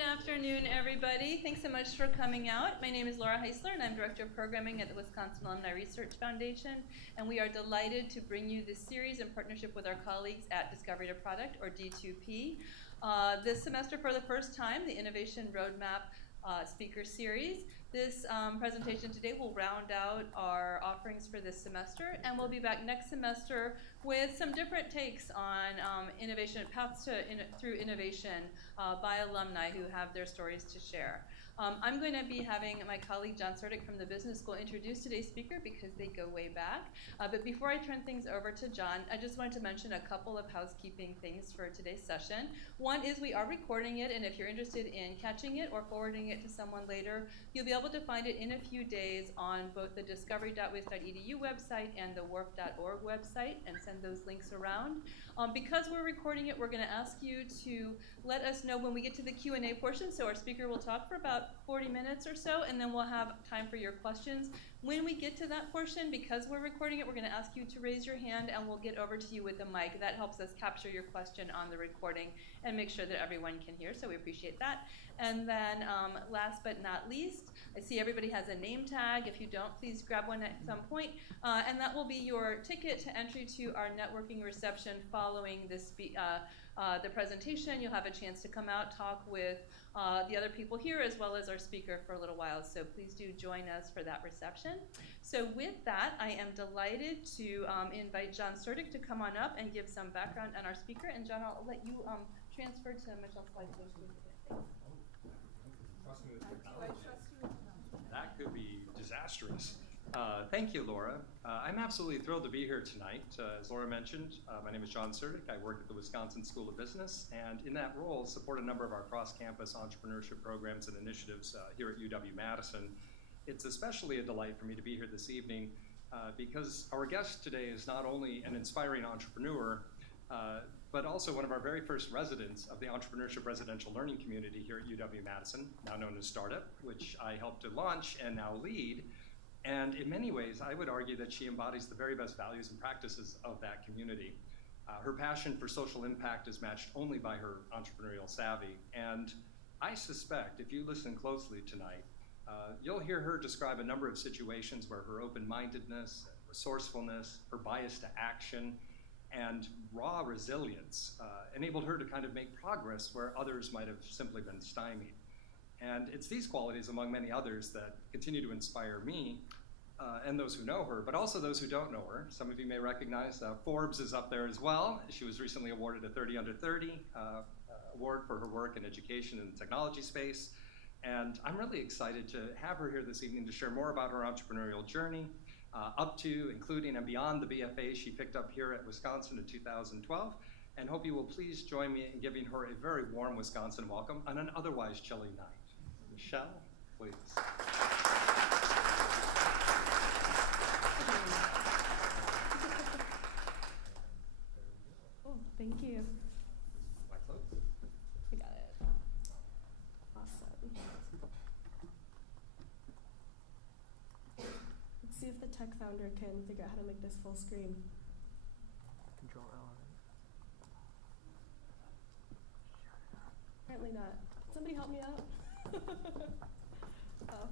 Good afternoon, everybody. Thanks so much for coming out. My name is Laura Heisler, and I'm Director of Programming at the Wisconsin Alumni Research Foundation. And we are delighted to bring you this series in partnership with our colleagues at Discovery to Product, or D2P. This semester, for the first time, the Innovation Roadmap speaker series. This presentation today will round out our offerings for this semester, and we'll be back next semester with some different takes on innovation, paths to through innovation by alumni who have their stories to share. I'm going to be having my colleague John Surdick from the Business School introduce today's speaker because they go way back. But before I turn things over to John, I just wanted to mention a couple of housekeeping things for today's session. One is we are recording it, and if you're interested in catching it or forwarding it to someone later, you'll be able to find it in a few days on both the discovery.wis.edu website and the warf.org website, and send those links around. Because we're recording it, we're going to ask you to let us know when we get to the Q&A portion. So our speaker will talk for about 40 minutes or so, and then we'll have time for your questions. When we get to that portion, because we're recording it, we're going to ask you to raise your hand, and we'll get over to you with the mic. That helps us capture your question on the recording and make sure that everyone can hear, so we appreciate that. And then last but not least, I see everybody has a name tag. If you don't, please grab one at some point. And that will be your ticket to entry to our networking reception following this the presentation. You'll have a chance to come out, talk with the other people here, as well as our speaker for a little while. So please do join us for that reception. So with that, I am delighted to invite John Surdick to come on up and give some background on our speaker. And John, I'll let you transfer to Michelle's slide. That could be disastrous. Thank you, Laura. I'm absolutely thrilled to be here tonight. As Laura mentioned, my name is John Surdick. I work at the Wisconsin School of Business, and in that role, support a number of our cross-campus entrepreneurship programs and initiatives here at UW-Madison. It's especially a delight for me to be here this evening because our guest today is not only an inspiring entrepreneur, but also one of our very first residents of the Entrepreneurship Residential Learning Community here at UW-Madison, now known as Startup, which I helped to launch and now lead. And in many ways, I would argue that she embodies the very best values and practices of that community. Her passion for social impact is matched only by her entrepreneurial savvy. And I suspect, if you listen closely tonight, you'll hear her describe a number of situations where her open-mindedness, resourcefulness, her bias to action, and raw resilience enabled her to kind of make progress where others might have simply been stymied. And it's these qualities, among many others, that continue to inspire me and those who know her, but also those who don't know her. Some of you may recognize Forbes is up there as well. She was recently awarded a 30 under 30 award for her work in education and technology space. And I'm really excited to have her here this evening to share more about her entrepreneurial journey, up to, including, and beyond the BFA she picked up here at Wisconsin in 2012. And hope you will please join me in giving her a very warm Wisconsin welcome on an otherwise chilly night. Michelle, please. Oh, thank you. My clothes. I got it. Awesome. Let's see if the tech founder can figure out how to make this full screen. Control L. Apparently not. Somebody help me out? Oh,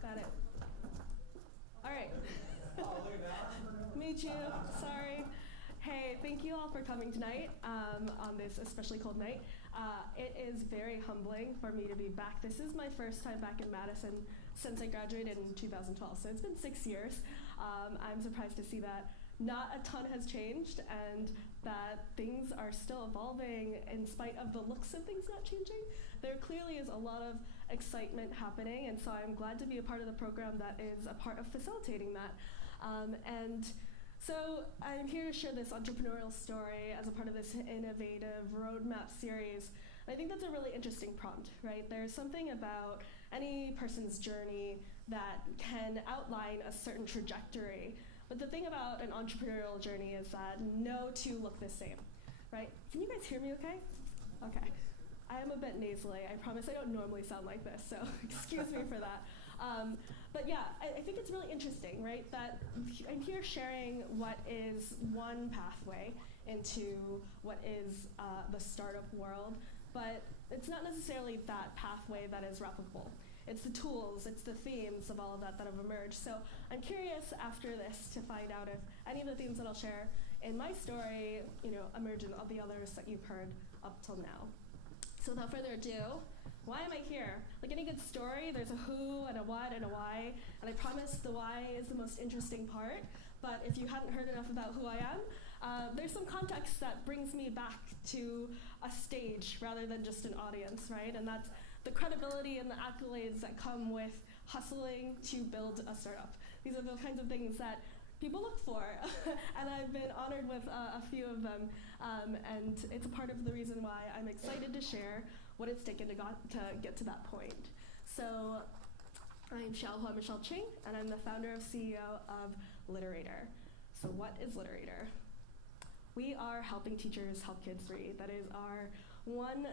got it. All right. Me too. Sorry. Hey, thank you all for coming tonight on this especially cold night. It is very humbling for me to be back. This is my first time back in Madison since I graduated in 2012, so it's been 6 years. I'm surprised to see that not a ton has changed and that things are still evolving in spite of the looks of things not changing. There clearly is a lot of excitement happening, and so I'm glad to be a part of the program that is a part of facilitating that. And so I'm here to share this entrepreneurial story as a part of this innovative roadmap series. I think that's a really interesting prompt, right? There's something about any person's journey that can outline a certain trajectory. But the thing about an entrepreneurial journey is that no two look the same, right? Can you guys hear me okay? Okay. I am a bit nasally. I promise I don't normally sound like this, so excuse me for that. But yeah, I think it's really interesting, right? That I'm here sharing what is one pathway into what is the startup world. But it's not necessarily that pathway that is replicable. It's the tools, it's the themes of all of that that have emerged. So I'm curious after this to find out if any of the themes that I'll share in my story, emerge in all the others that you've heard up till now. So without further ado, why am I here? Like any good story, there's a who and a what and a why, and I promise the why is the most interesting part, but if you hadn't heard enough about who I am, there's some context that brings me back to a stage rather than just an audience, right? And that's the credibility and the accolades that come with hustling to build a startup. These are the kinds of things that people look for, and I've been honored with a few of them, and it's a part of the reason why I'm excited to share what it's taken to get to that point. So I'm Xiaohoa Michelle Ching, and I'm the founder and CEO of Literator. So what is Literator? We are helping teachers help kids read. That is our one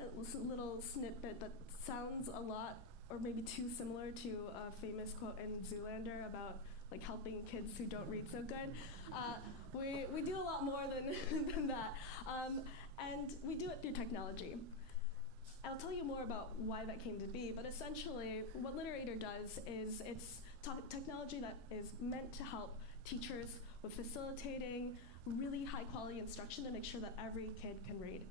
little snippet that sounds a lot or maybe too similar to a famous quote in Zoolander about like helping kids who don't read so good. We do a lot more than that. And we do it through technology. I'll tell you more about why that came to be, but essentially what Literator does is it's technology that is meant to help teachers with facilitating really high quality instruction to make sure that every kid can read.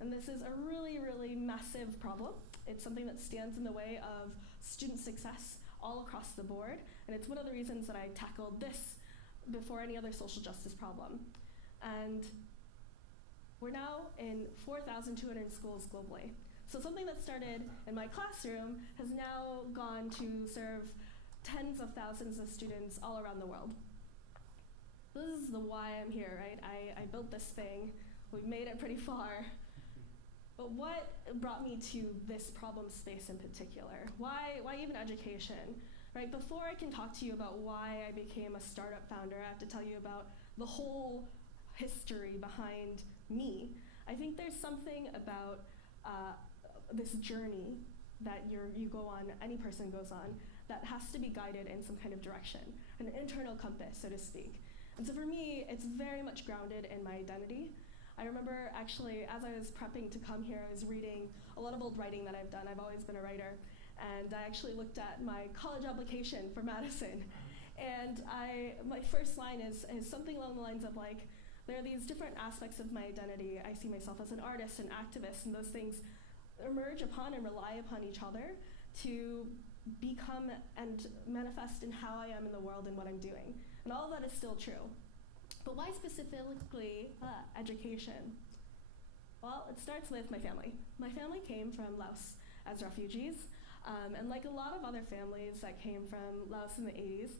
And this is a really, really massive problem. It's something that stands in the way of student success all across the board, and it's one of the reasons that I tackled this before any other social justice problem. And we're now in 4,200 schools globally. So something that started in my classroom has now gone to serve tens of thousands of students all around the world. This is the why I'm here, right? I built this thing, we've made it pretty far. But what brought me to this problem space in particular? Why even education? Right? Before I can talk to you about why I became a startup founder, I have to tell you about the whole history behind me. I think there's something about this journey that you go on, any person goes on, that has to be guided in some kind of direction, an internal compass, so to speak. And so for me, it's very much grounded in my identity. I remember actually, as I was prepping to come here, I was reading a lot of old writing that I've done. I've always been a writer. And I actually looked at my college application for Madison. And my first line is something along the lines of like, there are these different aspects of my identity. I see myself as an artist, an activist, and those things emerge upon and rely upon each other to become and manifest in how I am in the world and what I'm doing. And all of that is still true. But why specifically education? Well, it starts with my family. My family came from Laos as refugees, and like a lot of other families that came from Laos in the 80s,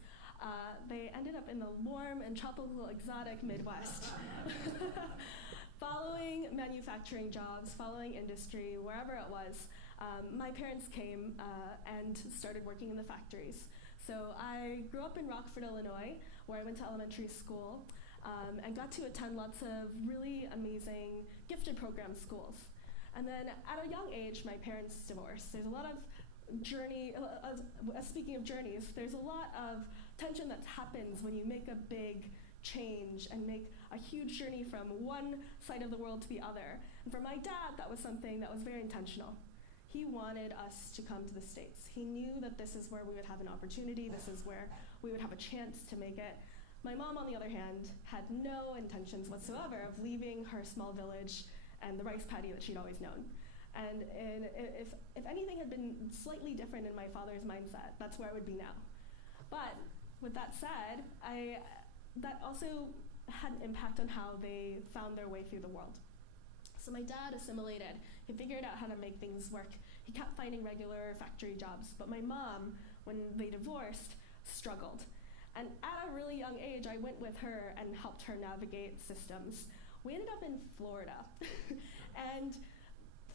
they ended up in the warm and tropical exotic Midwest. Following manufacturing jobs, following industry, wherever it was, my parents came and started working in the factories. So I grew up in Rockford, Illinois, where I went to elementary school, and got to attend lots of really amazing gifted program schools. And then at a young age, my parents divorced. There's a lot of speaking of journeys, there's a lot of tension that happens when you make a big change and make a huge journey from one side of the world to the other. And for my dad, that was something that was very intentional. He wanted us to come to the States. He knew that this is where we would have an opportunity, this is where we would have a chance to make it. My mom, on the other hand, had no intentions whatsoever of leaving her small village and the rice paddy that she'd always known. And if anything had been slightly different in my father's mindset, that's where I would be now. But with that said, that also had an impact on how they found their way through the world. So my dad assimilated. He figured out how to make things work. He kept finding regular factory jobs. But my mom, when they divorced, struggled. And at a really young age, I went with her and helped her navigate systems. We ended up in Florida. And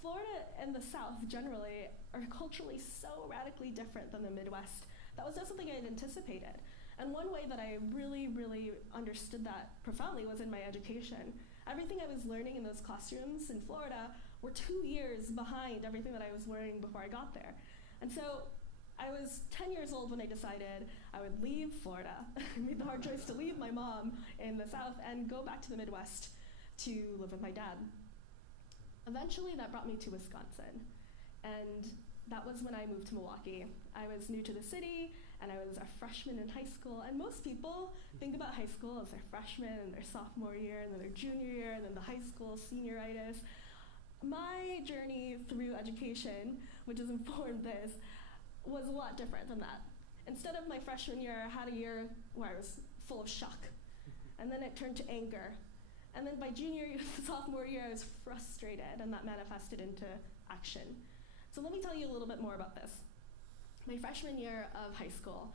Florida and the South generally are culturally so radically different than the Midwest. That was not something I had anticipated. And one way that I really, really understood that profoundly was in my education. Everything I was learning in those classrooms in Florida were 2 years behind everything that I was learning before I got there. And so I was 10 years old when I decided I would leave Florida. I made the hard choice to leave my mom in the South and go back to the Midwest to live with my dad. Eventually that brought me to Wisconsin. And that was when I moved to Milwaukee. I was new to the city, and I was a freshman in high school. And most people think about high school as their freshman and their sophomore year, and then their junior year, and then the high school senioritis. My journey through education, which has informed this, was a lot different than that. Instead of my freshman year, I had a year where I was full of shock. And then it turned to anger. And then by sophomore year, I was frustrated, and that manifested into action. So let me tell you a little bit more about this. My freshman year of high school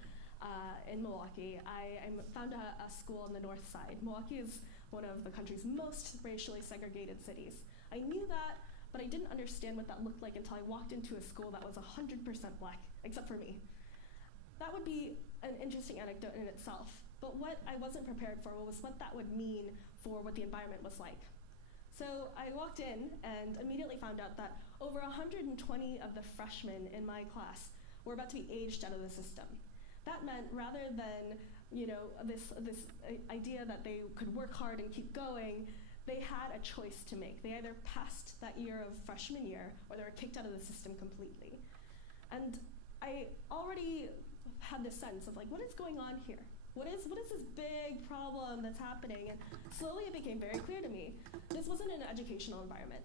in Milwaukee, I found a school on the north side. Milwaukee is one of the country's most racially segregated cities. I knew that, but I didn't understand what that looked like until I walked into a school that was 100% black, except for me. That would be an interesting anecdote in itself, but what I wasn't prepared for was what that would mean for what the environment was like. So I walked in and immediately found out that over 120 of the freshmen in my class were about to be aged out of the system. That meant rather than this idea that they could work hard and keep going, they had a choice to make. They either passed that year of freshman year or they were kicked out of the system completely. And I already had this sense of what is going on here? What is this big problem that's happening? And slowly it became very clear to me, this wasn't an educational environment.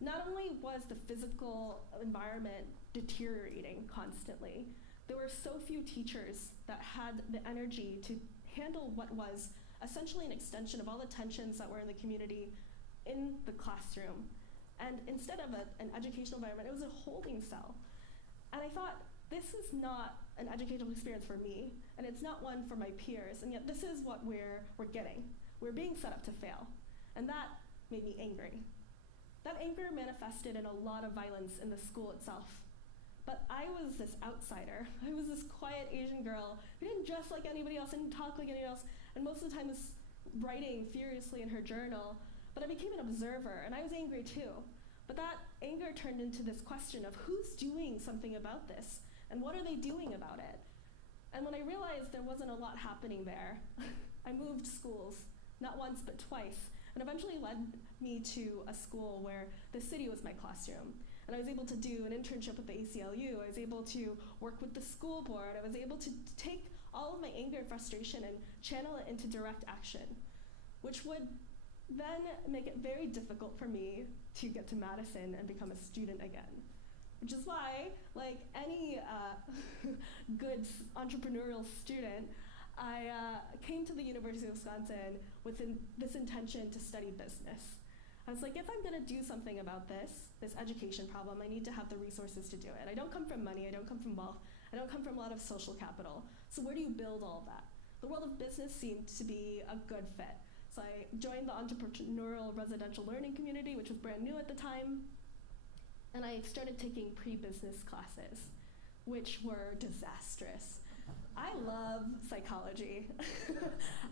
Not only was the physical environment deteriorating constantly, there were so few teachers that had the energy to handle what was essentially an extension of all the tensions that were in the community in the classroom. And instead of an educational environment, it was a holding cell. And I thought, this is not an educational experience for me, and it's not one for my peers, and yet this is what we're getting. We're being set up to fail. And that made me angry. That anger manifested in a lot of violence in the school itself. But I was this outsider. I was this quiet Asian girl who didn't dress like anybody else, didn't talk like anybody else, and most of the time was writing furiously in her journal. But I became an observer, and I was angry too. But that anger turned into this question of who's doing something about this, and what are they doing about it? And when I realized there wasn't a lot happening there, I moved schools, not once but twice, and eventually led me to a school where the city was my classroom. And I was able to do an internship with the ACLU. I was able to work with the school board. I was able to take all of my anger and frustration and channel it into direct action, which would then make it very difficult for me to get to Madison and become a student again. Which is why, like any good entrepreneurial student, I came to the University of Wisconsin with this intention to study business. I was like, if I'm gonna do something about this education problem, I need to have the resources to do it. I don't come from money, I don't come from wealth, I don't come from a lot of social capital. So where do you build all of that? The world of business seemed to be a good fit. So I joined the entrepreneurial residential learning community, which was brand new at the time. And I started taking pre-business classes, which were disastrous. I love psychology.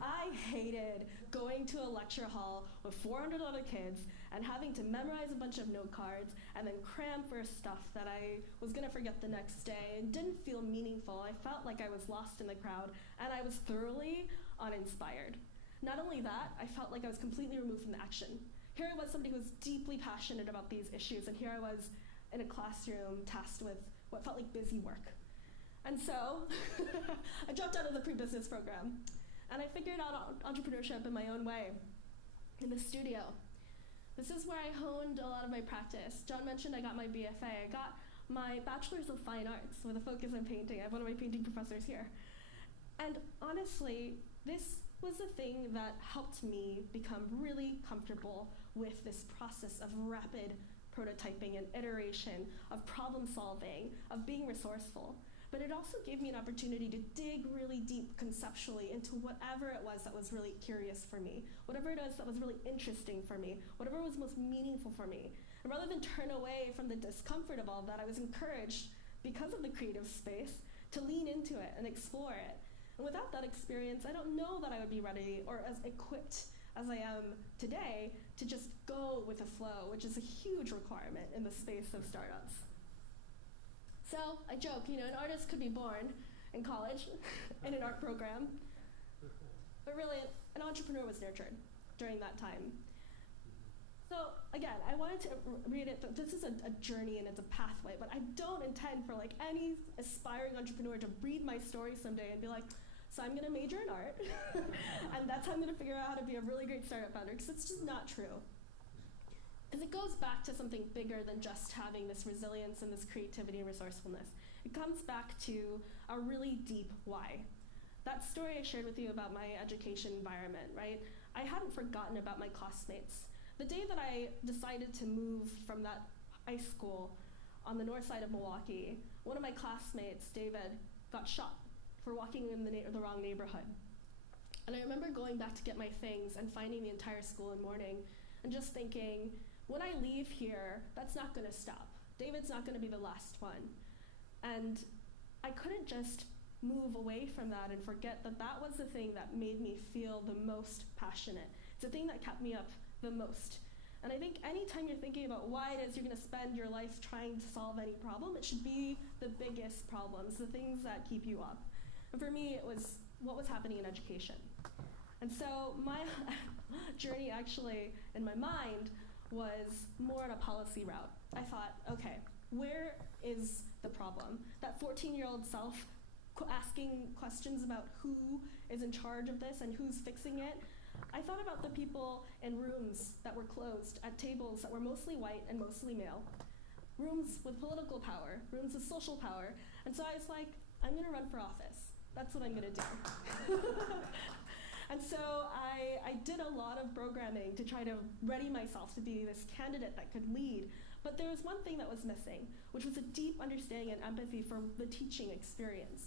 I hated going to a lecture hall with 400 other kids and having to memorize a bunch of note cards and then cram for stuff that I was gonna forget the next day and didn't feel meaningful. I felt like I was lost in the crowd and I was thoroughly uninspired. Not only that, I felt like I was completely removed from the action. Here I was, somebody who was deeply passionate about these issues, and here I was in a classroom tasked with what felt like busy work. And so I dropped out of the pre-business program, and I figured out entrepreneurship in my own way, in the studio. This is where I honed a lot of my practice. John mentioned I got my BFA. I got my Bachelor's of Fine Arts with a focus on painting. I have one of my painting professors here. And honestly, this was the thing that helped me become really comfortable with this process of rapid prototyping and iteration, of problem solving, of being resourceful. But it also gave me an opportunity to dig really deep conceptually into whatever it was that was really curious for me, whatever it was that was really interesting for me, whatever was most meaningful for me. And rather than turn away from the discomfort of all of that, I was encouraged, because of the creative space, to lean into it and explore it. And without that experience, I don't know that I would be ready or as equipped as I am today to just go with the flow, which is a huge requirement in the space of startups. So I joke, an artist could be born in college in an art program, but really an entrepreneur was nurtured during that time. So again, I wanted to read it. This is a journey and it's a pathway, but I don't intend for like any aspiring entrepreneur to read my story someday and be like, so I'm gonna major in art, and that's how I'm gonna figure out how to be a really great startup founder, because it's just not true. Because it goes back to something bigger than just having this resilience and this creativity and resourcefulness. It comes back to a really deep why. That story I shared with you about my education environment, right? I hadn't forgotten about my classmates. The day that I decided to move from that high school on the north side of Milwaukee, one of my classmates, David, got shot for walking in the wrong neighborhood. And I remember going back to get my things and finding the entire school in mourning and just thinking, when I leave here, that's not gonna stop. David's not gonna be the last one. And I couldn't just move away from that and forget that that was the thing that made me feel the most passionate. It's the thing that kept me up the most. And I think anytime you're thinking about why it is you're gonna spend your life trying to solve any problem, it should be the biggest problems, the things that keep you up. And for me, it was what was happening in education. And so my journey actually, in my mind, was more on a policy route. I thought, okay, where is the problem? That 14-year-old self asking questions about who is in charge of this and who's fixing it. I thought about the people in rooms that were closed, at tables that were mostly white and mostly male, rooms with political power, rooms with social power. And so I was like, I'm gonna run for office. That's what I'm gonna do. And so I did a lot of programming to try to ready myself to be this candidate that could lead. But there was one thing that was missing, which was a deep understanding and empathy for the teaching experience.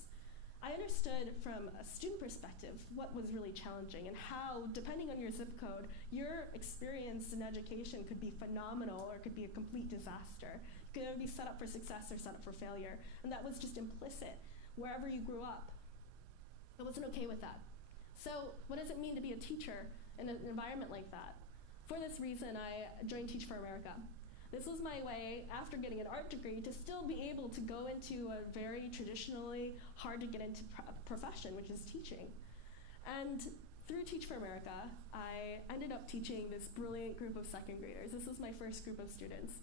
I understood from a student perspective what was really challenging and how, depending on your zip code, your experience in education could be phenomenal or it could be a complete disaster. You could either be set up for success or set up for failure. And that was just implicit wherever you grew up. I wasn't okay with that. So what does it mean to be a teacher in an environment like that? For this reason, I joined Teach for America. This was my way, after getting an art degree, to still be able to go into a very traditionally hard to get into profession, which is teaching. And through Teach for America, I ended up teaching this brilliant group of second graders. This was my first group of students.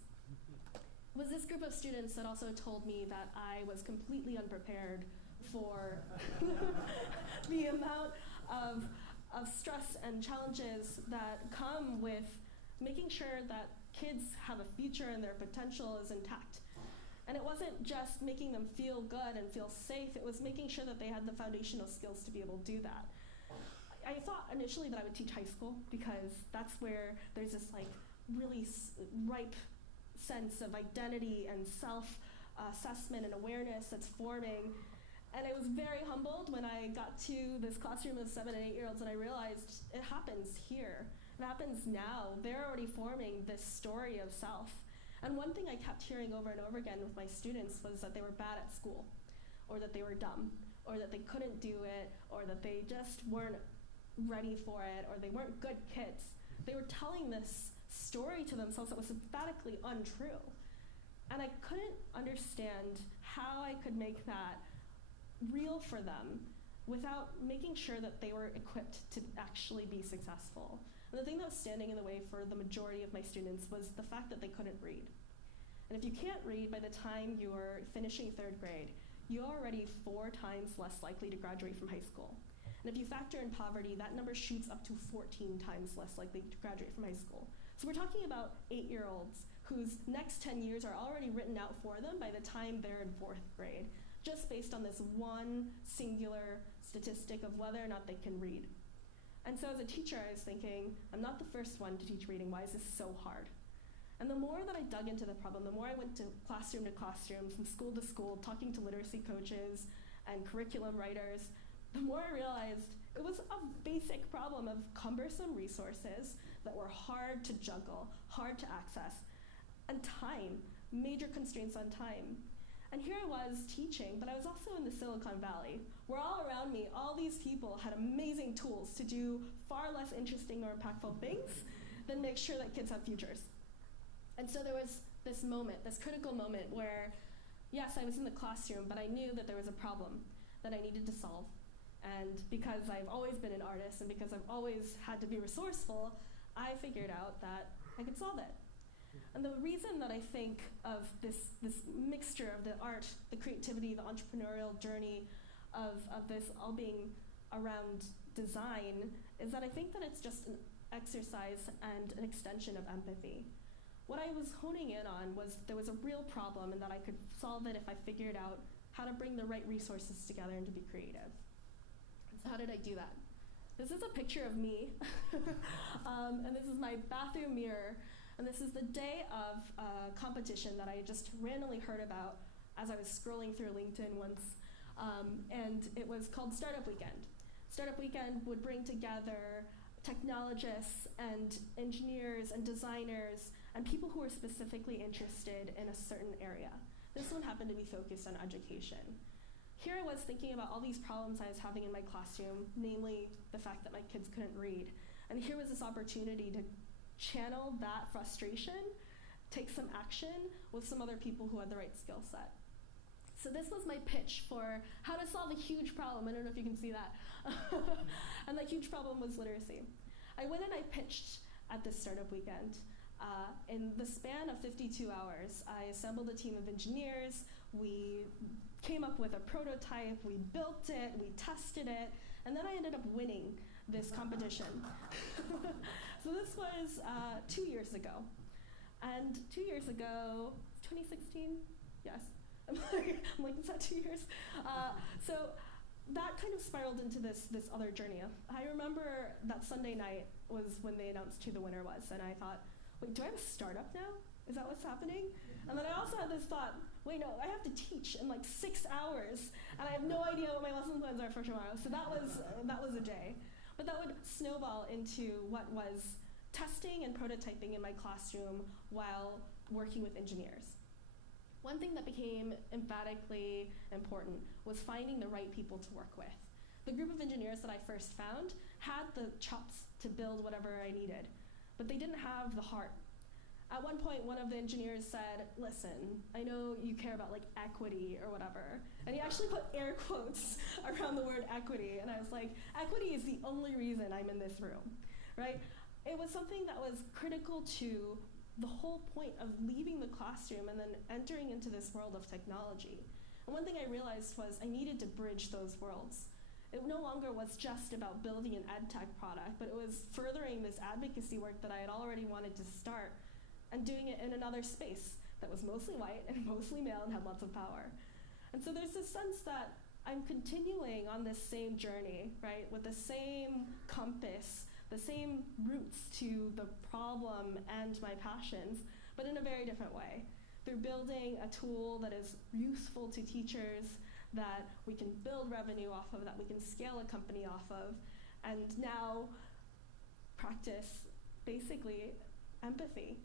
It was this group of students that also told me that I was completely unprepared for the amount of stress and challenges that come with making sure that kids have a future and their potential is intact. And it wasn't just making them feel good and feel safe, it was making sure that they had the foundational skills to be able to do that. I thought initially that I would teach high school because that's where there's this like really ripe sense of identity and self-assessment and awareness that's forming. And I was very humbled when I got to this classroom of 7 and 8-year-olds and I realized it happens here. It happens now. They're already forming this story of self. And one thing I kept hearing over and over again with my students was that they were bad at school, or that they were dumb, or that they couldn't do it, or that they just weren't ready for it, or they weren't good kids. They were telling this story to themselves that was emphatically untrue. And I couldn't understand how I could make that real for them without making sure that they were equipped to actually be successful. And the thing that was standing in the way for the majority of my students was the fact that they couldn't read. And if you can't read by the time you're finishing 3rd grade, you're already 4 times less likely to graduate from high school. And if you factor in poverty, that number shoots up to 14 times less likely to graduate from high school. So we're talking about 8-year-olds whose next 10 years are already written out for them by the time they're in 4th grade, just based on this one singular statistic of whether or not they can read. And so as a teacher, I was thinking, I'm not the first one to teach reading. Why is this so hard? And the more that I dug into the problem, the more I went to classroom, from school to school, talking to literacy coaches and curriculum writers, the more I realized it was a basic problem of cumbersome resources that were hard to juggle, hard to access, and time, major constraints on time. And here I was teaching, but I was also in the Silicon Valley, where all around me, all these people had amazing tools to do far less interesting or impactful things than make sure that kids have futures. And so there was this moment, this critical moment where, yes, I was in the classroom, but I knew that there was a problem that I needed to solve. And because I've always been an artist and because I've always had to be resourceful, I figured out that I could solve it. And the reason that I think of this mixture of the art, the creativity, the entrepreneurial journey of this all being around design is that I think that it's just an exercise and an extension of empathy. What I was honing in on was there was a real problem and that I could solve it if I figured out how to bring the right resources together and to be creative. So how did I do that? This is a picture of me, and this is my bathroom mirror, and this is the day of a competition that I just randomly heard about as I was scrolling through LinkedIn once, and it was called Startup Weekend. Startup Weekend would bring together technologists and engineers and designers and people who were specifically interested in a certain area. This one happened to be focused on education. Here I was thinking about all these problems I was having in my classroom, namely the fact that my kids couldn't read. And here was this opportunity to channel that frustration, take some action with some other people who had the right skill set. So this was my pitch for how to solve a huge problem. I don't know if you can see that. And that huge problem was literacy. I went and I pitched at this startup weekend. In the span of 52 hours, I assembled a team of engineers. We came up with a prototype, we built it, we tested it, and then I ended up winning this competition. So this was 2 years ago. And 2 years ago, 2016? Yes. I'm like, is that 2 years? So that kind of spiraled into this other journey. I remember that Sunday night was when they announced who the winner was, and I thought, wait, do I have a startup now? Is that what's happening? And then I also had this thought, wait, no, I have to teach in like 6 hours, and I have no idea what my lesson plans are for tomorrow. So that was a day. But that would snowball into what was testing and prototyping in my classroom while working with engineers. One thing that became emphatically important was finding the right people to work with. The group of engineers that I first found had the chops to build whatever I needed, but they didn't have the heart. At one point, one of the engineers said, listen, I know you care about like equity or whatever, and he actually put air quotes around the word equity, and I was like, equity is the only reason I'm in this room, right? It was something that was critical to the whole point of leaving the classroom and then entering into this world of technology. And one thing I realized was I needed to bridge those worlds. It no longer was just about building an ed tech product, but it was furthering this advocacy work that I had already wanted to start and doing it in another space that was mostly white and mostly male and had lots of power. And so there's this sense that I'm continuing on this same journey, right, with the same compass, the same roots to the problem and my passions, but in a very different way. Through building a tool that is useful to teachers, that we can build revenue off of, that we can scale a company off of, and now practice basically empathy,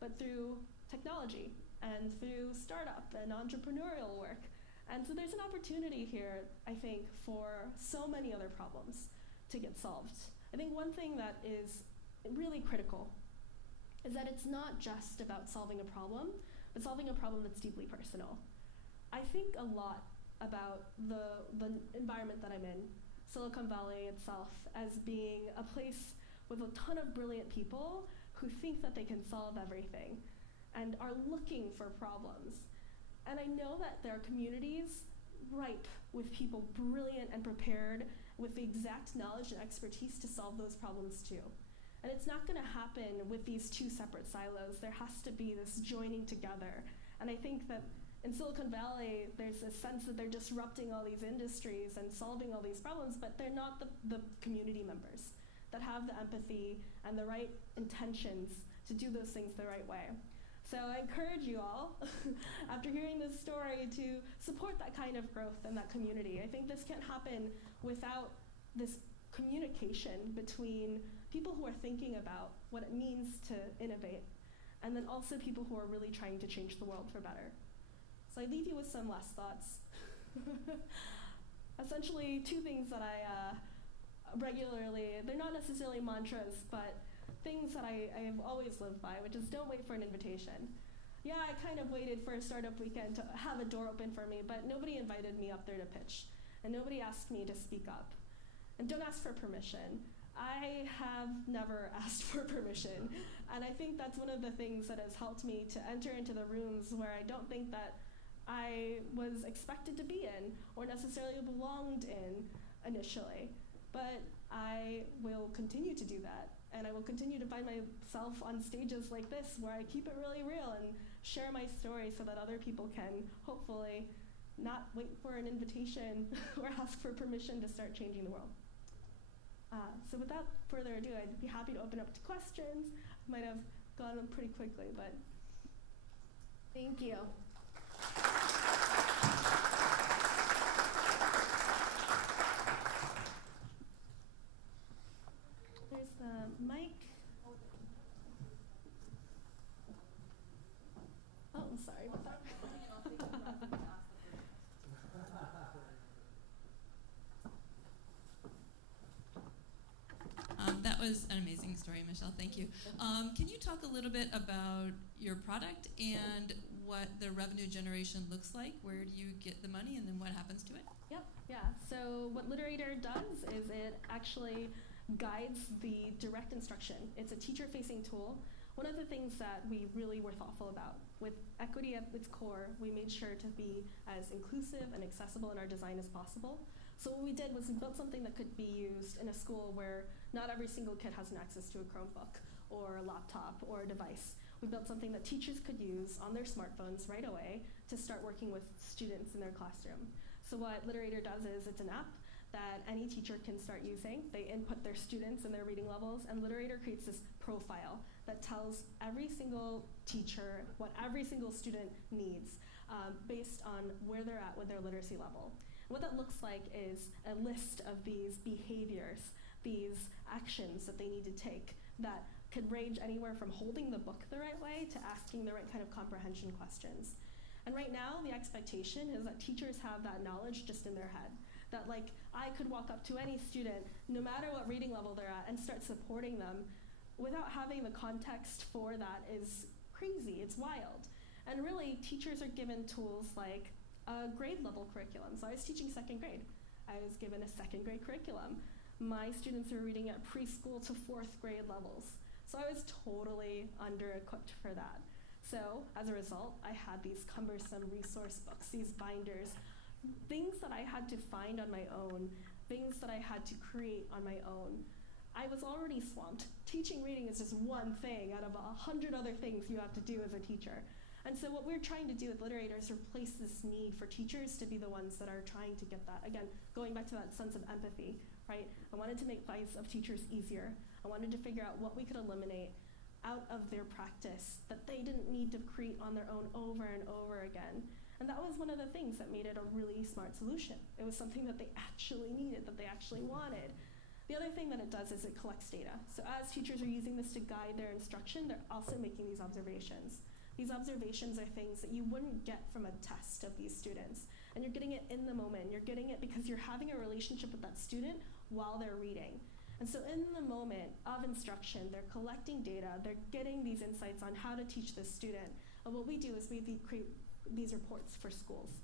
but through technology and through startup and entrepreneurial work. And so there's an opportunity here, I think, for so many other problems to get solved. I think one thing that is really critical is that it's not just about solving a problem, but solving a problem that's deeply personal. I think a lot about the environment that I'm in, Silicon Valley itself, as being a place with a ton of brilliant people who think that they can solve everything and are looking for problems. And I know that there are communities ripe with people brilliant and prepared with the exact knowledge and expertise to solve those problems too. And it's not gonna happen with these two separate silos. There has to be this joining together. And I think that in Silicon Valley, there's a sense that they're disrupting all these industries and solving all these problems, but they're not the community members that have the empathy and the right intentions to do those things the right way. So I encourage you all, after hearing this story, to support that kind of growth and that community. I think this can't happen without this communication between people who are thinking about what it means to innovate, and then also people who are really trying to change the world for better. So I leave you with some last thoughts. Essentially, two things that I regularly, they're not necessarily mantras, but things that I have always lived by, which is don't wait for an invitation. Yeah, I kind of waited for a startup weekend to have a door open for me, but nobody invited me up there to pitch, and nobody asked me to speak up. And don't ask for permission. I have never asked for permission. And I think that's one of the things that has helped me to enter into the rooms where I don't think that I was expected to be in or necessarily belonged in initially. But I will continue to do that. And I will continue to find myself on stages like this where I keep it really real and share my story so that other people can hopefully not wait for an invitation or ask for permission to start changing the world. So without further ado, I'd be happy to open up to questions. I might have gone pretty quickly, but thank you. There's the mic. Oh, I'm sorry about that. That was an amazing story, Michelle. Thank you. Can you talk a little bit about your product and what the revenue generation looks like? Where do you get the money, and then what happens to it? Yep, yeah. So what Literator does is it actually guides the direct instruction. It's a teacher-facing tool. One of the things that we really were thoughtful about, with equity at its core, we made sure to be as inclusive and accessible in our design as possible. So what we did was we built something that could be used in a school where not every single kid has an access to a Chromebook or a laptop or a device. We built something that teachers could use on their smartphones right away to start working with students in their classroom. So what Literator does is it's an app that any teacher can start using. They input their students and their reading levels, and Literator creates this profile that tells every single teacher what every single student needs based on where they're at with their literacy level. And what that looks like is a list of these behaviors, these actions that they need to take that could range anywhere from holding the book the right way to asking the right kind of comprehension questions. And right now, the expectation is that teachers have that knowledge just in their head. That like, I could walk up to any student, no matter what reading level they're at, and start supporting them without having the context for that is crazy, it's wild. And really, teachers are given tools like a grade level curriculum. So I was teaching second grade. I was given a second grade curriculum. My students are reading at preschool to fourth grade levels. So I was totally under-equipped for that. So as a result, I had these cumbersome resource books, these binders, things that I had to find on my own, things that I had to create on my own. I was already swamped. Teaching reading is just one thing out of 100 other things you have to do as a teacher. And so what we're trying to do with Literator is replace this need for teachers to be the ones that are trying to get that. Again, going back to that sense of empathy, right? I wanted to make lives of teachers easier. I wanted to figure out what we could eliminate out of their practice that they didn't need to create on their own over and over again. And that was one of the things that made it a really smart solution. It was something that they actually needed, that they actually wanted. The other thing that it does is it collects data. So as teachers are using this to guide their instruction, they're also making these observations. These observations are things that you wouldn't get from a test of these students. And you're getting it in the moment. You're getting it because you're having a relationship with that student while they're reading. And so in the moment of instruction, they're collecting data, they're getting these insights on how to teach this student. And what we do is we create these reports for schools.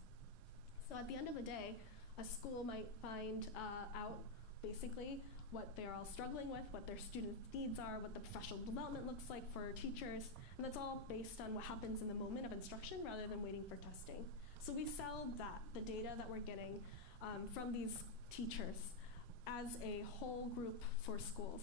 So at the end of the day, a school might find out basically what they're all struggling with, what their students' needs are, what the professional development looks like for teachers, and that's all based on what happens in the moment of instruction rather than waiting for testing. So we sell that, the data that we're getting from these teachers as a whole group for schools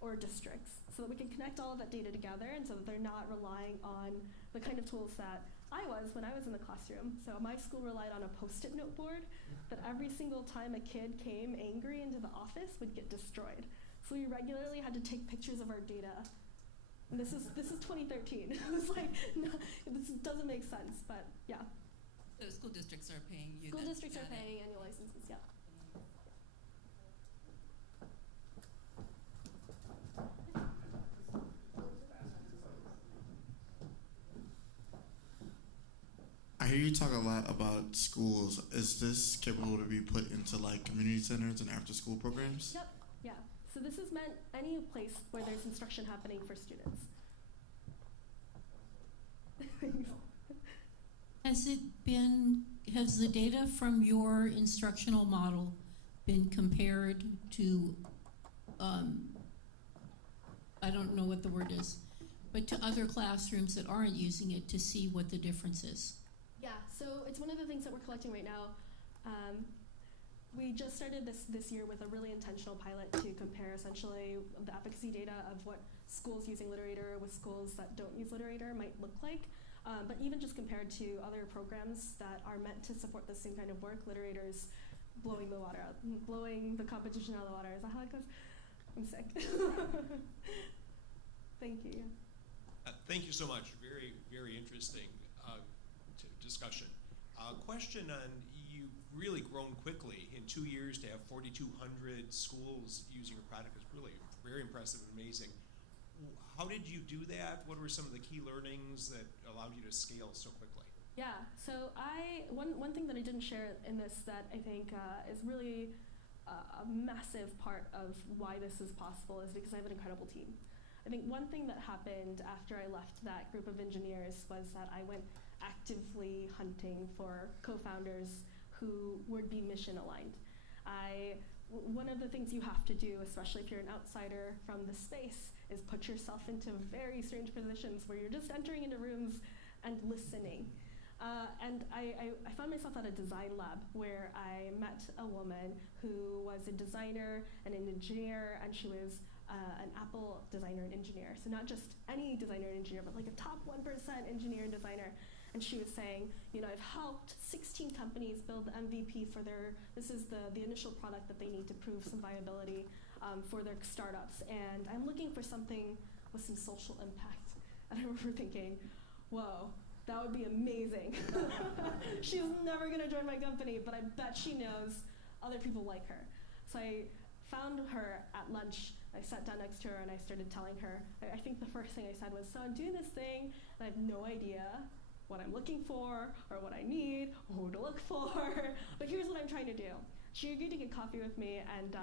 or districts so that we can connect all of that data together and so that they're not relying on the kind of tools that I was when I was in the classroom. So my school relied on a Post-it note board that every single time a kid came angry into the office would get destroyed. So we regularly had to take pictures of our data. And this is 2013. It was like, no, this doesn't make sense, but yeah. So school districts are paying you. School districts are paying annual licenses, yeah. I hear you talk a lot about schools. Is this capable to be put into like community centers and after-school programs? Yep, yeah. So this is meant any place where there's instruction happening for students. Has the data from your instructional model been compared to I don't know what the word is, but to other classrooms that aren't using it to see what the difference is? Yeah, so it's one of the things that we're collecting right now. We just started this year with a really intentional pilot to compare essentially the efficacy data of what schools using Literator with schools that don't use Literator might look like. But even just compared to other programs that are meant to support the same kind of work, Literator is blowing the competition out of the water. Is that how it goes? I'm sick. Thank you. Thank you so much. Very, very interesting discussion. Question on, you've really grown quickly. In 2 years to have 4,200 schools using your product is really very impressive and amazing. How did you do that? What were some of the key learnings that allowed you to scale so quickly? Yeah, so one thing that I didn't share in this that I think is really a massive part of why this is possible is because I have an incredible team. I think one thing that happened after I left that group of engineers was that I went actively hunting for co-founders who would be mission aligned. One of the things you have to do, especially if you're an outsider from the space, is put yourself into very strange positions where you're just entering into rooms and listening. And I found myself at a design lab where I met a woman who was a designer and an engineer, and she was an Apple designer and engineer. So not just any designer and engineer, but like a top 1% engineer and designer. And she was saying, I've helped 16 companies build the MVP for this is the initial product that they need to prove some viability for their startups. And I'm looking for something with some social impact. And I remember thinking, whoa, that would be amazing. She's never gonna join my company, but I bet she knows other people like her. So I found her at lunch. I sat down next to her and I started telling her, I think the first thing I said was, so I'm doing this thing and I have no idea what I'm looking for or what I need or who to look for, but here's what I'm trying to do. She agreed to get coffee with me and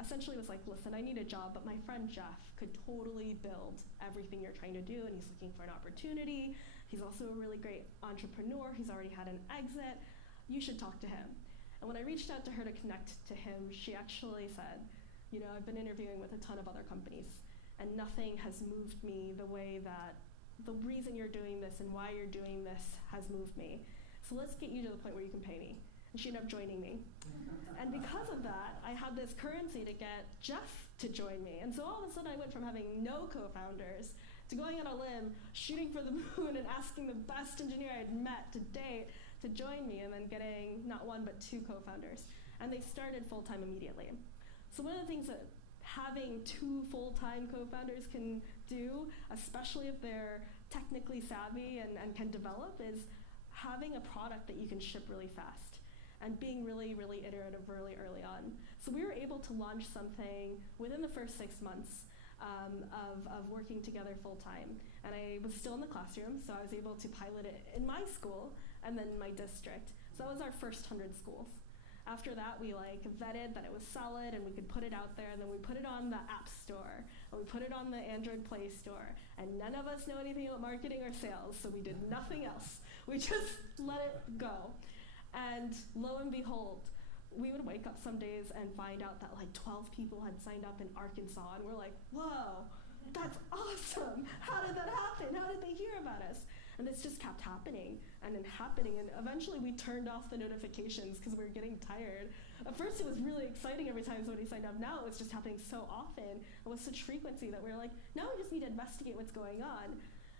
essentially was like, listen, I need a job, but my friend Jeff could totally build everything you're trying to do, and he's looking for an opportunity. He's also a really great entrepreneur. He's already had an exit. You should talk to him. And when I reached out to her to connect to him, she actually said, I've been interviewing with a ton of other companies, and nothing has moved me the way that the reason you're doing this and why you're doing this has moved me. So let's get you to the point where you can pay me. And she ended up joining me. And because of that, I had this currency to get Jeff to join me. And so all of a sudden I went from having no co-founders to going on a limb, shooting for the moon and asking the best engineer I'd met to date to join me, and then getting not one but 2 co-founders. And they started full-time immediately. So one of the things that having 2 full-time co-founders can do, especially if they're technically savvy and can develop, is having a product that you can ship really fast and being really, really iterative really early on. So we were able to launch something within the first 6 months of working together full-time. And I was still in the classroom, so I was able to pilot it in my school and then in my district. So that was our first 100 schools. After that, we vetted that it was solid and we could put it out there, and then we put it on the App Store, and we put it on the Android Play Store, and none of us know anything about marketing or sales, so we did nothing else. We just let it go. And lo and behold, we would wake up some days and find out that 12 people had signed up in Arkansas, and we're like, whoa, that's awesome. How did that happen? How did they hear about us? And this just kept happening, and eventually we turned off the notifications because we were getting tired. At first it was really exciting every time somebody signed up. Now it was just happening so often and with such frequency that we were like, now we just need to investigate what's going on.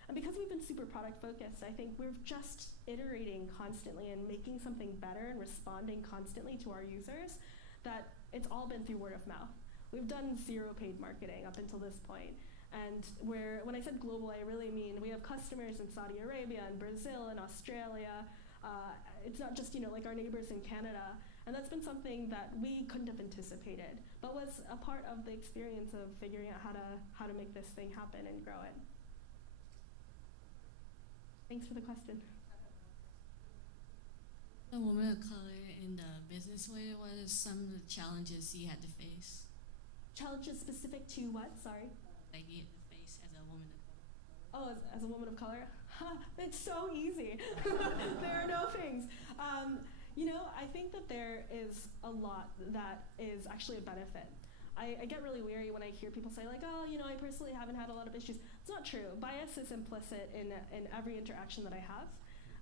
And because we've been super product focused, I think we're just iterating constantly and making something better and responding constantly to our users, that it's all been through word of mouth. We've done 0 paid marketing up until this point. And when I said global, I really mean we have customers in Saudi Arabia and Brazil and Australia. It's not just our neighbors in Canada. And that's been something that we couldn't have anticipated, but was a part of the experience of figuring out how to make this thing happen and grow it. Thanks for the question. A woman of color in the business world, what are some of the challenges you had to face? Challenges specific to what? Sorry. Like you had to face as a woman of color. Oh, as a woman of color? It's so easy. There are no things. I think that there is a lot that is actually a benefit. I get really weary when I hear people say like, oh, I personally haven't had a lot of issues. It's not true. Bias is implicit in every interaction that I have.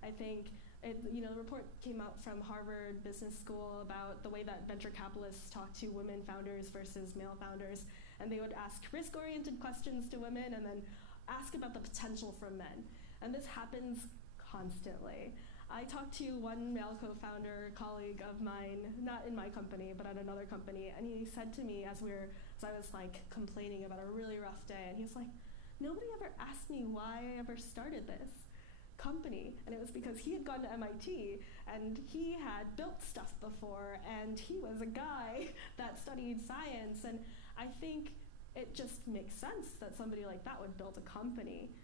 I think the report came out from Harvard Business School about the way that venture capitalists talk to women founders versus male founders, and they would ask risk-oriented questions to women and then ask about the potential from men. And this happens constantly. I talked to one male co-founder, colleague of mine, not in my company, but at another company, and he said to me as I was like complaining about a really rough day, and he was like, nobody ever asked me why I ever started this company. And it was because he had gone to MIT and he had built stuff before, and he was a guy that studied science. And I think it just makes sense that somebody like that would build a company.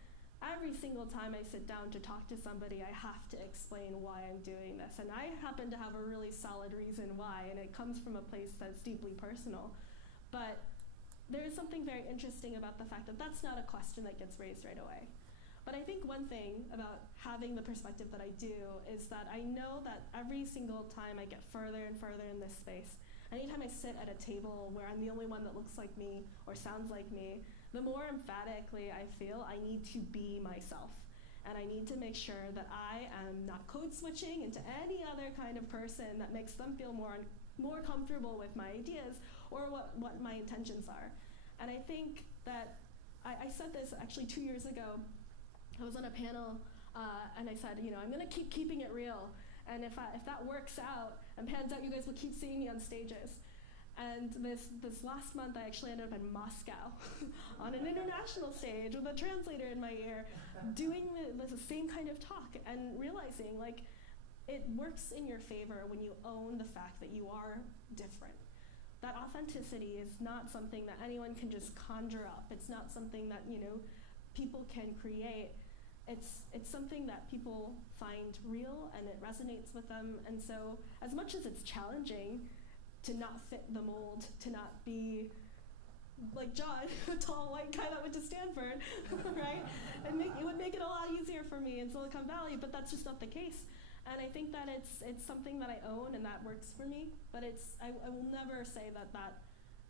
Every single time I sit down to talk to somebody, I have to explain why I'm doing this. And I happen to have a really solid reason why, and it comes from a place that's deeply personal. But there is something very interesting about the fact that that's not a question that gets raised right away. But I think one thing about having the perspective that I do is that I know that every single time I get further and further in this space, anytime I sit at a table where I'm the only one that looks like me or sounds like me, the more emphatically I feel I need to be myself. And I need to make sure that I am not code switching into any other kind of person that makes them feel more comfortable with my ideas or what my intentions are. And I think that I said this actually 2 years ago. I was on a panel and I said, I'm gonna keep keeping it real. And if that works out and pans out, you guys will keep seeing me on stages. And this last month, I actually ended up in Moscow on an international stage with a translator in my ear, doing the same kind of talk and realizing like it works in your favor when you own the fact that you are different. That authenticity is not something that anyone can just conjure up. It's not something that people can create. It's something that people find real and it resonates with them. And so as much as it's challenging to not fit the mold, to not be like John, a tall white guy that went to Stanford, right? It would make it a lot easier for me in Silicon Valley, but that's just not the case. And I think that it's something that I own and that works for me, but I will never say that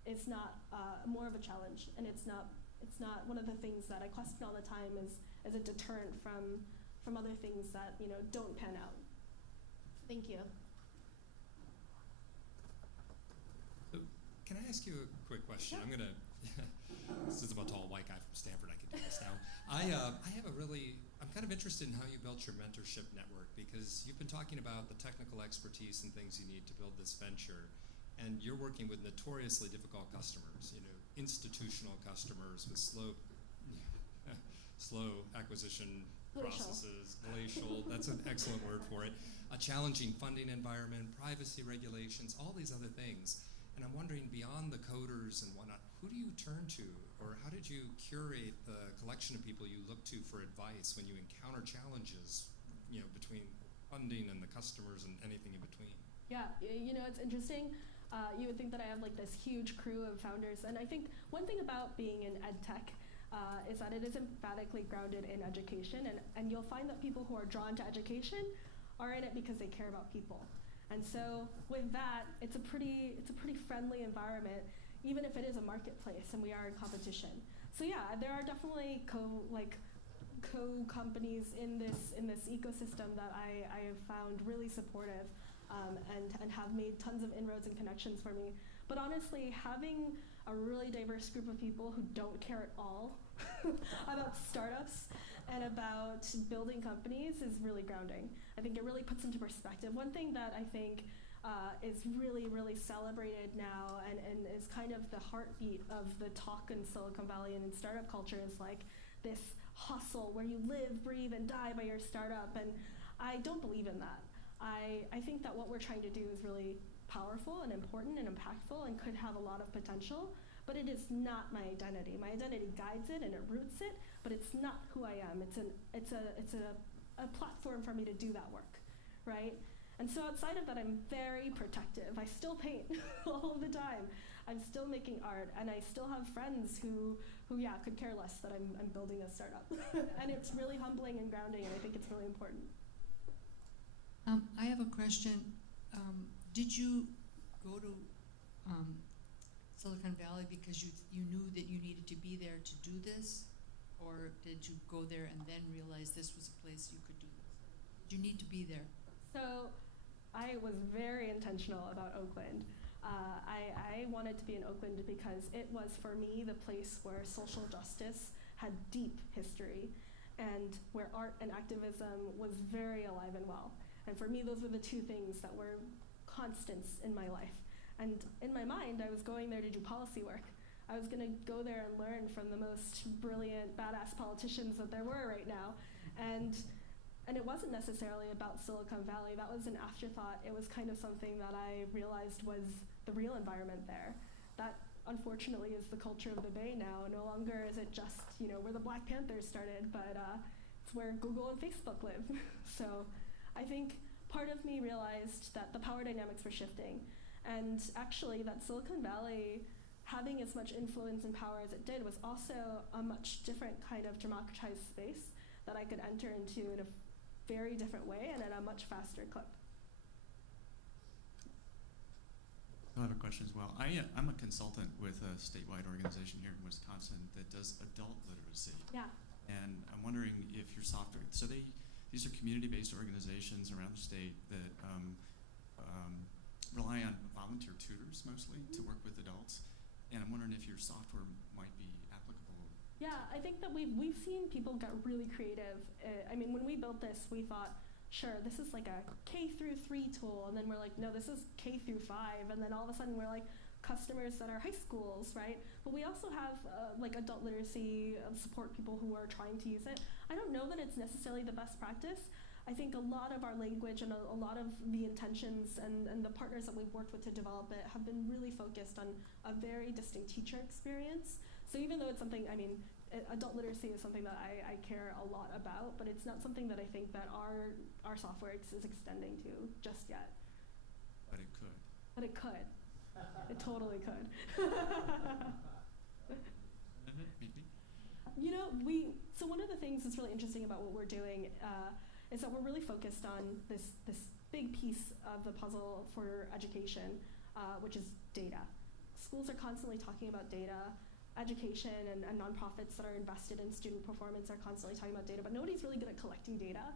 is not more of a challenge, and it's not one of the things that I question all the time as a deterrent from other things that don't pan out. Thank you. Can I ask you a quick question? Sure. Since I'm a tall white guy from Stanford, I can do this now. I'm kind of interested in how you built your mentorship network, because you've been talking about the technical expertise and things you need to build this venture, and you're working with notoriously difficult customers, institutional customers with slow acquisition processes, glacial, that's an excellent word for it, a challenging funding environment, privacy regulations, all these other things. And I'm wondering, beyond the coders and whatnot, who do you turn to, or how did you curate the collection of people you look to for advice when you encounter challenges, between funding and the customers and anything in between? Yeah, it's interesting. You would think that I have like this huge crew of founders, and I think one thing about being in ed tech is that it is emphatically grounded in education, and you'll find that people who are drawn to education are in it because they care about people. And so with that, it's a pretty friendly environment, even if it is a marketplace and we are in competition. So yeah, there are definitely co-companies in this ecosystem that I have found really supportive and have made tons of inroads and connections for me. But honestly, having a really diverse group of people who don't care at all about startups and about building companies is really grounding. I think it really puts into perspective. One thing that I think is really, really celebrated now and is kind of the heartbeat of the talk in Silicon Valley and in startup culture is like this hustle where you live, breathe, and die by your startup. And I don't believe in that. I think that what we're trying to do is really powerful and important and impactful and could have a lot of potential, but it is not my identity. My identity guides it and it roots it, but it's not who I am. It's a platform for me to do that work, right? And so outside of that, I'm very protective. I still paint all of the time. I'm still making art, and I still have friends who could care less that I'm building a startup. And it's really humbling and grounding, and I think it's really important. I have a question. Did you go to Silicon Valley because you knew that you needed to be there to do this? Or did you go there and then realize this was a place you could do this? Did you need to be there? So I was very intentional about Oakland. I wanted to be in Oakland because it was, for me, the place where social justice had deep history and where art and activism was very alive and well. And for me, those were the two things that were constants in my life. And in my mind, I was going there to do policy work. I was gonna go there and learn from the most brilliant, badass politicians that there were right now. And it wasn't necessarily about Silicon Valley. That was an afterthought. It was kind of something that I realized was the real environment there. That, unfortunately, is the culture of the Bay now. No longer is it just, where the Black Panthers started, but it's where Google and Facebook live. So I think part of me realized that the power dynamics were shifting. And actually, that Silicon Valley having as much influence and power as it did was also a much different kind of democratized space that I could enter into in a very different way and at a much faster clip. I have a question as well. I'm a consultant with a statewide organization here in Wisconsin that does adult literacy. Yeah. And I'm wondering if your software, these are community-based organizations around the state that rely on volunteer tutors mostly to work with adults. And I'm wondering if your software might be applicable. Yeah, I think that we've seen people get really creative. When we built this, we thought, sure, this is like a K through 3 tool, and then we're like, no, this is K through 5, and then all of a sudden we're like customers that are high schools, right? But we also have adult literacy support people who are trying to use it. I don't know that it's necessarily the best practice. I think a lot of our language and a lot of the intentions and the partners that we've worked with to develop it have been really focused on a very distinct teacher experience. So even though it's something, adult literacy is something that I care a lot about, but it's not something that I think that our software is extending to just yet. But it could. But it could. It totally could. So one of the things that's really interesting about what we're doing is that we're really focused on this big piece of the puzzle for education, which is data. Schools are constantly talking about data. Education and nonprofits that are invested in student performance are constantly talking about data, but nobody's really good at collecting data,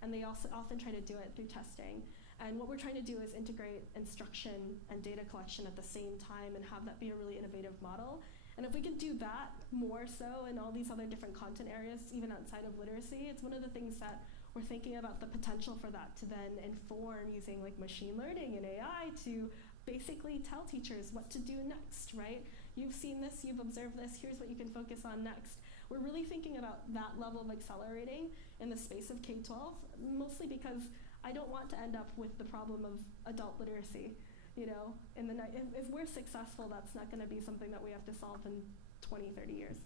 and they also often try to do it through testing. And what we're trying to do is integrate instruction and data collection at the same time and have that be a really innovative model. And if we can do that more so in all these other different content areas, even outside of literacy, it's one of the things that we're thinking about the potential for that to then inform using machine learning and AI to basically tell teachers what to do next, right? You've seen this, you've observed this, here's what you can focus on next. We're really thinking about that level of accelerating in the space of K-12, mostly because I don't want to end up with the problem of adult literacy. If we're successful, that's not going to be something that we have to solve in 20, 30 years.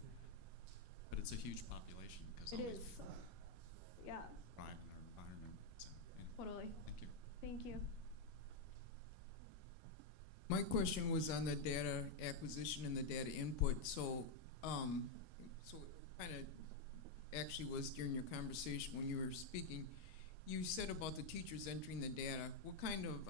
But it's a huge population because it all is. these people Yeah. thrive in our environment. So, anyway. Totally. Thank you. Thank you. My question was on the data acquisition and the data input. So kind of actually was during your conversation when you were speaking, you said about the teachers entering the data. What kind of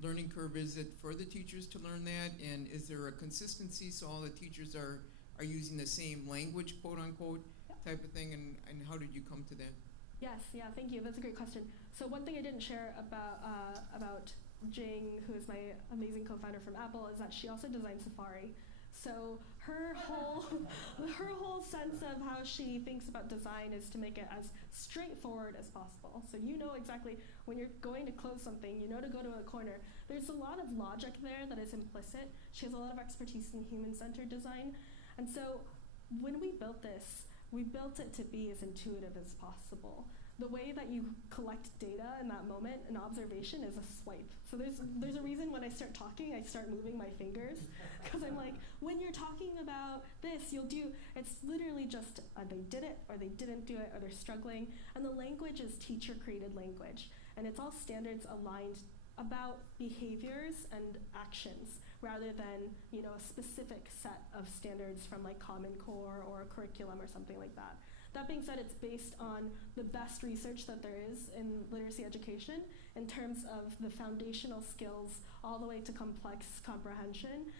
learning curve is it for the teachers to learn that? And is there a consistency so all the teachers are using the same language, quote unquote, type of thing? And how did you come to that? Yes, yeah, thank you. That's a great question. So one thing I didn't share about Jing, who is my amazing co-founder from Apple, is that she also designed Safari. So her whole sense of how she thinks about design is to make it as straightforward as possible. So you know exactly when you're going to close something, you know to go to a corner. There's a lot of logic there that is implicit. She has a lot of expertise in human-centered design. And so when we built this, we built it to be as intuitive as possible. The way that you collect data in that moment, an observation, is a swipe. So there's a reason when I start talking, I start moving my fingers, because I'm like, when you're talking about this, it's literally just they did it, or they didn't do it, or they're struggling. And the language is teacher-created language. And it's all standards aligned about behaviors and actions, rather than a specific set of standards from Common Core or a curriculum or something like that. That being said, it's based on the best research that there is in literacy education in terms of the foundational skills all the way to complex comprehension.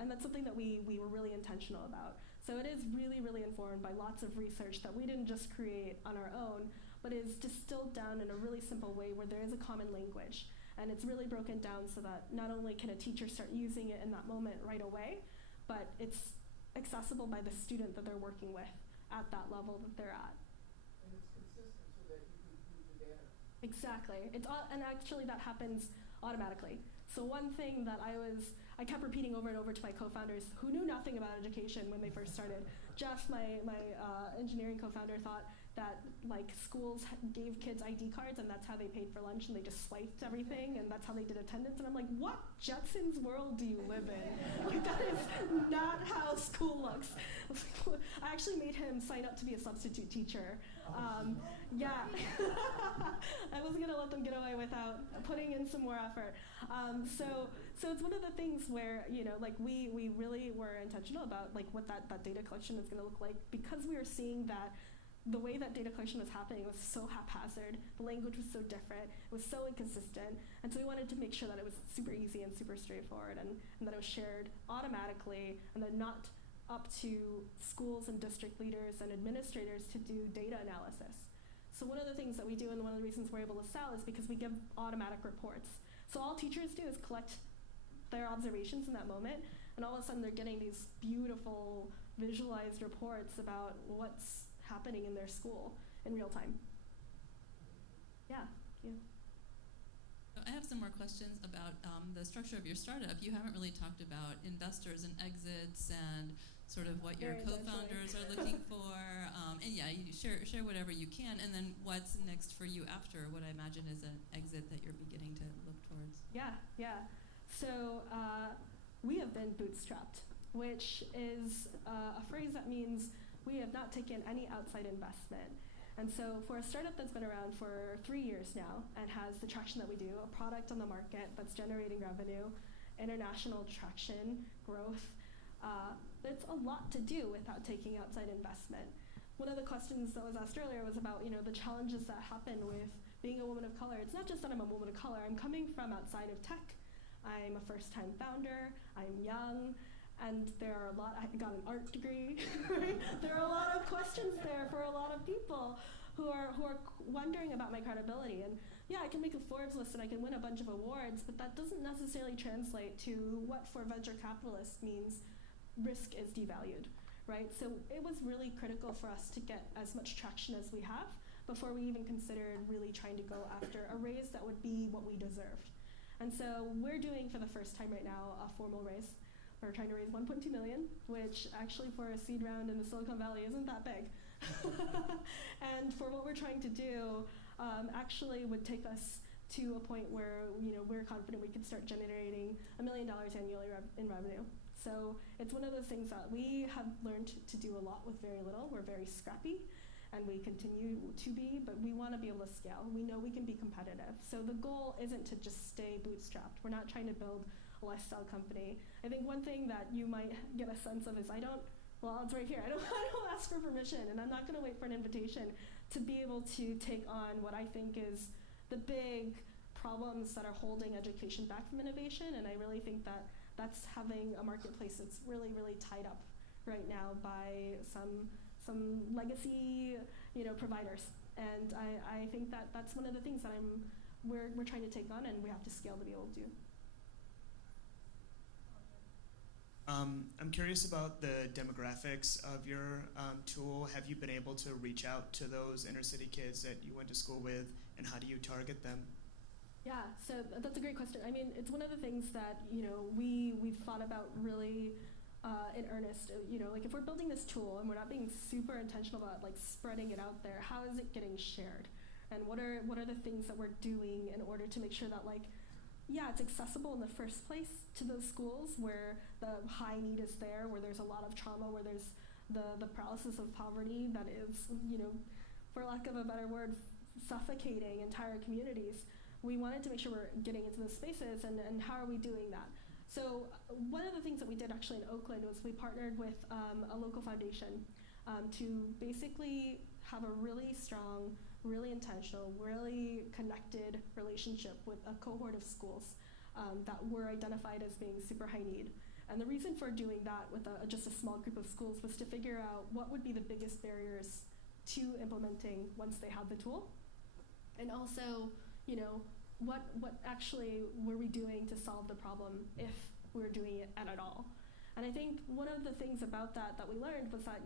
And that's something that we were really intentional about. So it is really, really informed by lots of research that we didn't just create on our own, but is distilled down in a really simple way where there is a common language. And it's really broken down so that not only can a teacher start using it in that moment right away, but it's accessible by the student that they're working with at that level that they're at. And it's consistent so that you can use the data. Exactly. And actually that happens automatically. So one thing that I kept repeating over and over to my co-founders who knew nothing about education when they first started. Jeff, my engineering co-founder, thought that like schools gave kids ID cards and that's how they paid for lunch and they just swiped everything and that's how they did attendance. And I'm like, what Jetsons world do you live in? Like, that is not how school looks. I actually made him sign up to be a substitute teacher. Yeah, I wasn't gonna let them get away without putting in some more effort. So it's one of the things where, you know, like we really were intentional about like what that data collection is gonna look like, because we were seeing that the way that data collection was happening was so haphazard, the language was so different, it was so inconsistent, and so we wanted to make sure that it was super easy and super straightforward and that it was shared automatically and then not up to schools and district leaders and administrators to do data analysis. So one of the things that we do and one of the reasons we're able to sell is because we give automatic reports. So all teachers do is collect their observations in that moment, and all of a sudden they're getting these beautiful visualized reports about what's happening in their school in real time. Yeah. So I have some more questions about the structure of your startup. You haven't really talked about investors and exits and sort of what your co-founders are looking for. And yeah, you share whatever you can. And then what's next for you after what I imagine is an exit that you're beginning to look towards? Yeah. So we have been bootstrapped, which is a phrase that means we have not taken any outside investment. And so for a startup that's been around for 3 years now and has the traction that we do, a product on the market that's generating revenue, international traction, growth, it's a lot to do without taking outside investment. One of the questions that was asked earlier was about, you know, the challenges that happen with being a woman of color. It's not just that I'm a woman of color. I'm coming from outside of tech. I'm a first-time founder. I'm young. And there are a lot, I got an art degree, right? There are a lot of questions there for a lot of people who are wondering about my credibility. And yeah, I can make a Forbes list and I can win a bunch of awards, but that doesn't necessarily translate to what for venture capitalists means risk is devalued, right? So it was really critical for us to get as much traction as we have before we even considered really trying to go after a raise that would be what we deserved. And so we're doing for the first time right now a formal raise. We're trying to raise 1.2 million, which actually for a seed round in the Silicon Valley isn't that big. And for what we're trying to do, actually would take us to a point where, you know, we're confident we could start generating $1 million annually in revenue. So it's one of those things that we have learned to do a lot with very little. We're very scrappy, and we continue to be, but we want to be able to scale. We know we can be competitive. So the goal isn't to just stay bootstrapped. We're not trying to build a lifestyle company. I think one thing that you might get a sense of is well, it's right here. I don't ask for permission, and I'm not going to wait for an invitation to be able to take on what I think is the big problems that are holding education back from innovation. And I really think that that's having a marketplace that's really, really tied up right now by some legacy, you know, providers. And I think that that's one of the things that we're trying to take on, and we have to scale to be able to do. I'm curious about the demographics of your tool. Have you been able to reach out to those inner city kids that you went to school with, and how do you target them? Yeah, so that's a great question. I mean, it's one of the things that, you know, we've thought about really in earnest. You know, like if we're building this tool and we're not being super intentional about like spreading it out there, how is it getting shared? And what are the things that we're doing in order to make sure that, like, yeah, it's accessible in the first place to those schools where the high need is there, where there's a lot of trauma, where there's the paralysis of poverty that is, you know, for lack of a better word, suffocating entire communities. We wanted to make sure we're getting into those spaces, and how are we doing that? So one of the things that we did actually in Oakland was we partnered with a local foundation to basically have a really strong, really intentional, really connected relationship with a cohort of schools that were identified as being super high need. And the reason for doing that with just a small group of schools was to figure out what would be the biggest barriers to implementing once they had the tool. And also, what actually were we doing to solve the problem if we were doing it at all? And I think one of the things about that we learned was that,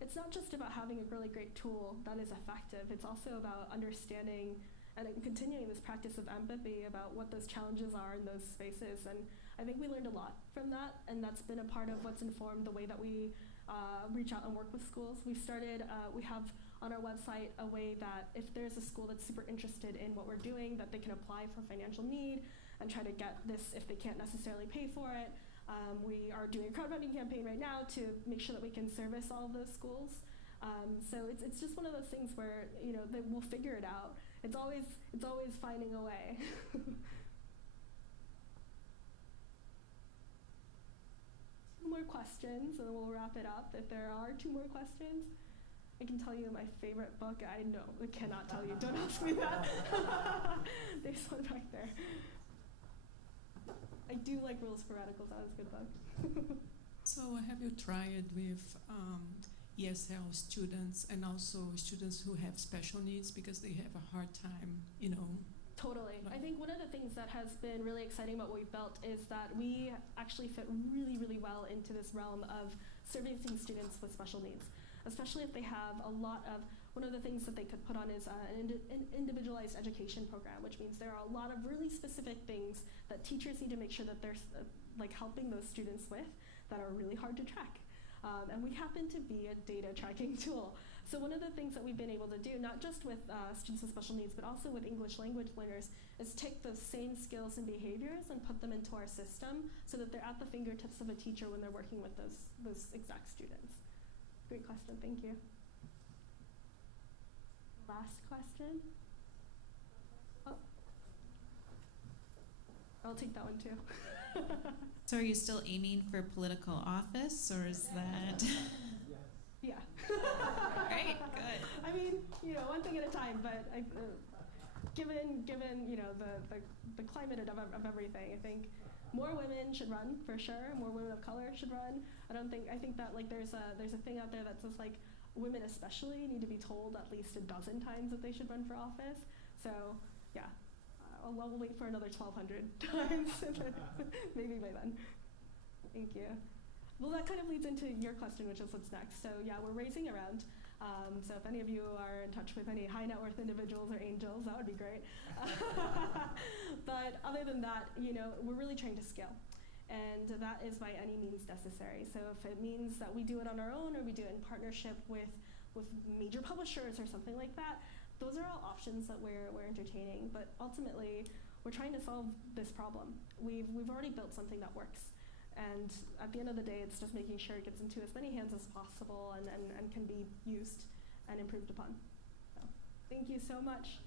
it's not just about having a really great tool that is effective. It's also about understanding and continuing this practice of empathy about what those challenges are in those spaces. And I think we learned a lot from that, and that's been a part of what's informed the way that we reach out and work with schools. We have on our website a way that if there's a school that's super interested in what we're doing, that they can apply for financial need and try to get this if they can't necessarily pay for it. We are doing a crowdfunding campaign right now to make sure that we can service all of those schools. So it's just one of those things where that we'll figure it out. It's always finding a way. 2 more questions, and then we'll wrap it up. If there are 2 more questions, I can tell you my favorite book. I cannot tell you. Don't ask me that. There's one back there. I do like Rules for Radicals. That was a good book. So have you tried with ESL students and also students who have special needs because they have a hard time, Totally. I think one of the things that has been really exciting about what we've built is that we actually fit really, really well into this realm of servicing students with special needs, especially if they have a lot of, one of the things that they could put on is an individualized education program, which means there are a lot of really specific things that teachers need to make sure that they're helping those students with that are really hard to track. And we happen to be a data tracking tool. So one of the things that we've been able to do, not just with students with special needs, but also with English language learners, is take those same skills and behaviors and put them into our system so that they're at the fingertips of a teacher when they're working with those exact students. Great question, thank you. Last question? Oh. I'll take that one too. So are you still aiming for political office, or is that? Yeah. Great, good. I mean, one thing at a time, but given the climate of everything, I think more women should run for sure. More women of color should run. I think that there's a thing out there that says women especially need to be told at least a dozen times that they should run for office. So yeah. We'll wait for another 1,200 times, maybe by then. Thank you. Well, that kind of leads into your question, which is what's next. So yeah, we're raising around. So if any of you are in touch with any high net worth individuals or angels, that would be great. But other than that, we're really trying to scale. And that is by any means necessary. So if it means that we do it on our own or we do it in partnership with major publishers or something like that, those are all options that we're entertaining, but ultimately we're trying to solve this problem. We've already built something that works, and at the end of the day, it's just making sure it gets into as many hands as possible and can be used and improved upon. So, thank you so much.